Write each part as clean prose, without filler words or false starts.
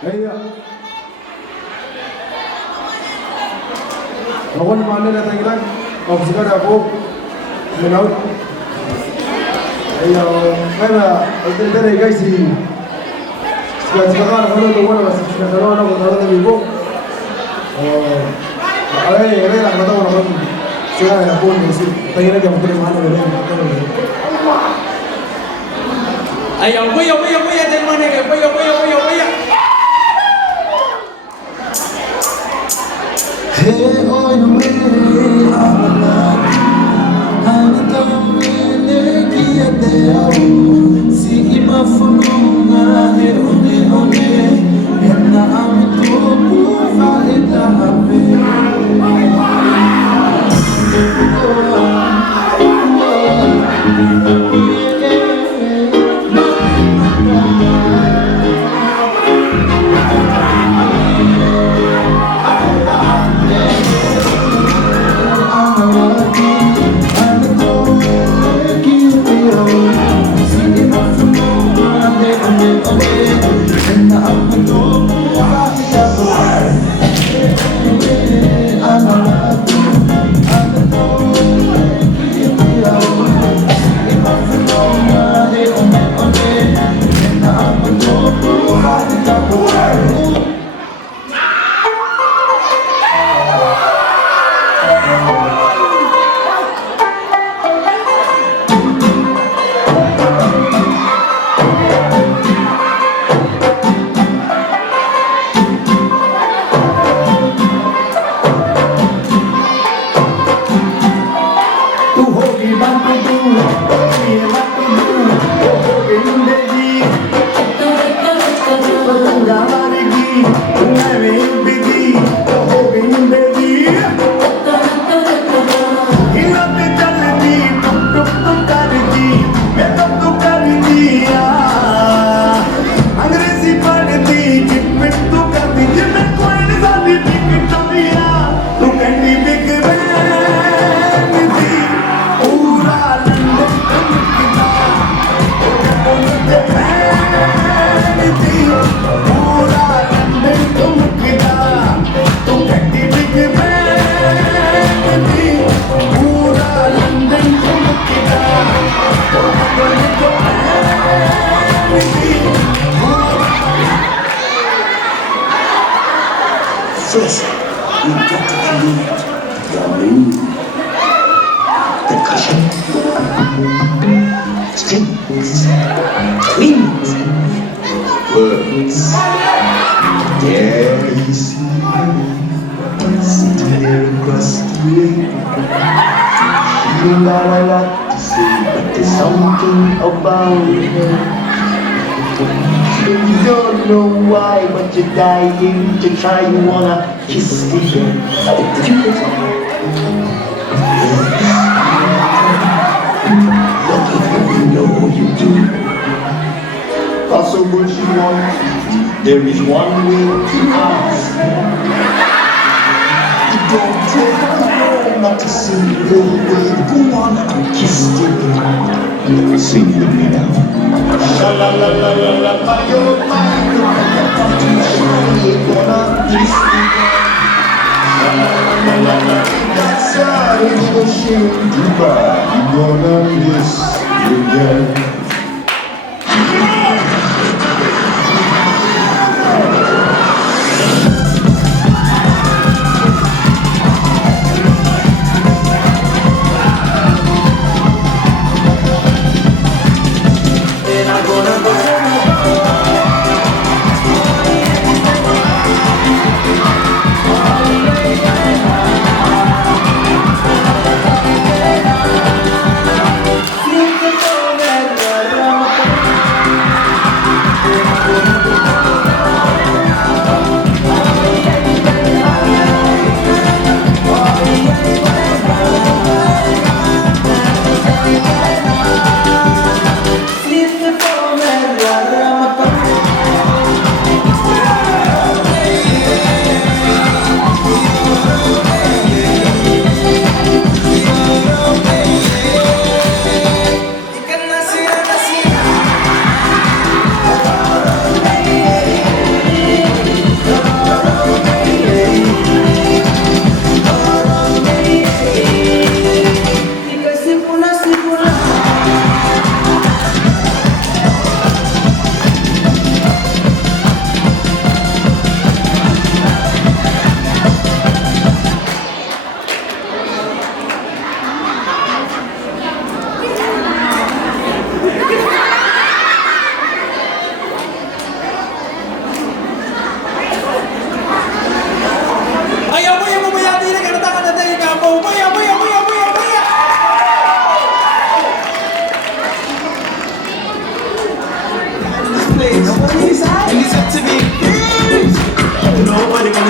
Iya. Ako naman na natangilan. Officer ako. Manaut. Iya. Kaya alternate guys si. Sekarang kalau tu mana masih sekarang orang orang tu ibu. Oh. Lah kata orang sekarang ada pun mesti. Tangilan jam tu mana ada. Ayo, voy a terminar que voy a. Hey, hoy no me habla, anda me guía de aún. Si iba fonona, one, ena amto valida habe. First, you got to create your mood, the cushion, strings, twins, words. There you see her, sitting there across the way. She ain't got a lot to say, but there's something about her. You don't know why, but you're dying to try. You wanna kiss the girl. Look if you know you do. Possible she wants. There is one way to ask. Don't tell her not to sing the word. Go on and kiss the girl. Sing with me now. La la la la la la, by your mind, you're gonna kiss me. La la la la la, that's how you shame goodbye. You're gonna kiss me again.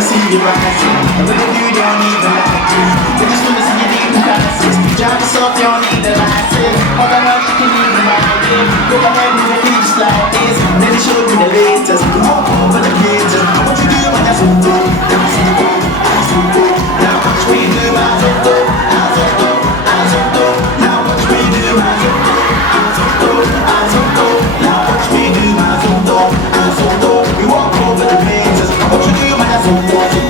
wanna see you rising. And when you do, they don't even like it. They just wanna see you leave the crisis. Drive yourself, you don't need the license. All the hell you can even ride it. Go ahead and do just like this. Let me show you the latest. Come on, over the kids. What you do when that's so good. That's so good. That's so good. Now watch me do my so good. I'm so good. I'm so good. Now watch me do my so good. I'm so good. I'm so good. Now watch me do my so good. I'm so good. We walk over the fences. What you do when that's so good.